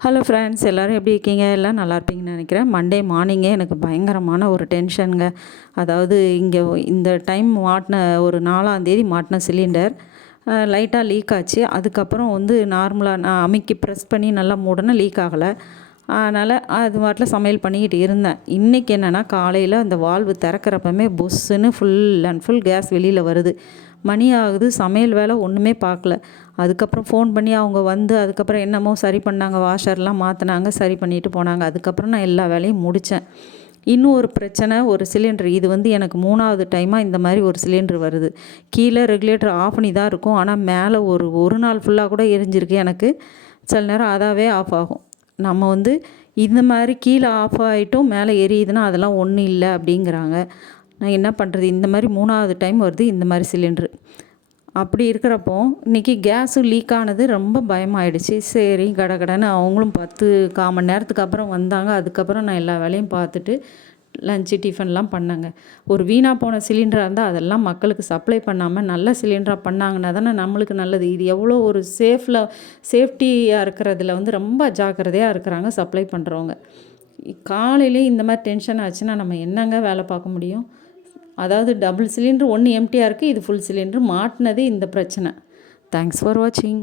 Hello friends, எல்லோரும் எப்படி இருக்கீங்க? எல்லாம் நல்லா இருப்பீங்கன்னு நினைக்கிறேன். மண்டே மார்னிங்கே எனக்கு பயங்கரமான ஒரு டென்ஷனுங்க. அதாவது இங்கே இந்த டைம் மாட்டின ஒரு 4ஆம் தேதி மாட்டின சிலிண்டர் லைட்டாக லீக் ஆச்சு. அதுக்கப்புறம் வந்து நார்மலாக நான் அமுக்கி ப்ரெஸ் பண்ணி நல்லா மூடினா லீக் ஆகலை. அதனால் அது பாட்டில் சமையல் பண்ணிக்கிட்டு இருந்தேன். இன்றைக்கி என்னென்னா, காலையில் அந்த வால்வு திறக்கிறப்பமே புஸ்ஸுன்னு ஃபுல் அண்ட் ஃபுல் கேஸ் வெளியில் வருது. மணி ஆகுது, சமையல் வேலை ஒன்றுமே பார்க்கல. அதுக்கப்புறம் ஃபோன் பண்ணி அவங்க வந்து அதுக்கப்புறம் என்னமோ சரி பண்ணாங்க, வாஷர்லாம் மாற்றினாங்க, சரி பண்ணிவிட்டு போனாங்க. அதுக்கப்புறம் நான் எல்லா வேலையும் முடித்தேன். இன்னும் ஒரு பிரச்சனை, ஒரு சிலிண்டர் இது வந்து எனக்கு 3வது டைமாக இந்த மாதிரி ஒரு சிலிண்டர் வருது. கீழே ரெகுலேட்டர் ஆஃப் பண்ணி தான் இருக்கும், ஆனால் மேலே ஒரு நாள் ஃபுல்லாக கூட எரிஞ்சிருக்கு எனக்கு. சில நேரம் அதாவே ஆஃப் ஆகும். நம்ம வந்து இந்த மாதிரி கீழே ஆஃப் ஆகிட்டும் மேலே எரியுதுன்னா அதெல்லாம் ஒன்றும் இல்லை அப்படிங்கிறாங்க. நான் என்ன பண்ணுறது? இந்த மாதிரி 3வது டைம் வருது இந்த மாதிரி சிலிண்ட்ரு. அப்படி இருக்கிறப்போ இன்றைக்கி கேஸும் லீக் ஆனது ரொம்ப பயமாயிடுச்சு. சரி கடகடன்னு அவங்களும் 1/4 மணி நேரத்துக்கு அப்புறம் வந்தாங்க. அதுக்கப்புறம் நான் எல்லா வேலையும் பார்த்துட்டு லஞ்சு டிஃபன்லாம் பண்ணேங்க. ஒரு வீணாக போன சிலிண்டராக இருந்தால் அதெல்லாம் மக்களுக்கு சப்ளை பண்ணாமல் நல்ல சிலிண்டராக பண்ணாங்கன்னா தானே நம்மளுக்கு நல்லது. இது எவ்வளோ ஒரு சேஃப்டியாக இருக்கிறதுல வந்து ரொம்ப ஜாக்கிரதையாக இருக்கிறாங்க சப்ளை பண்ணுறவங்க. காலையிலே இந்த மாதிரி டென்ஷன் ஆச்சுன்னா நம்ம என்னங்க வேலை பார்க்க முடியும்? அதாவது டபுள் சிலிண்டர் ஒன்று எம்டியாக இருக்குது, இது ஃபுல் சிலிண்டர் மாட்டினதே இந்த பிரச்சனை. தேங்க்ஸ் ஃபார் வாட்சிங்.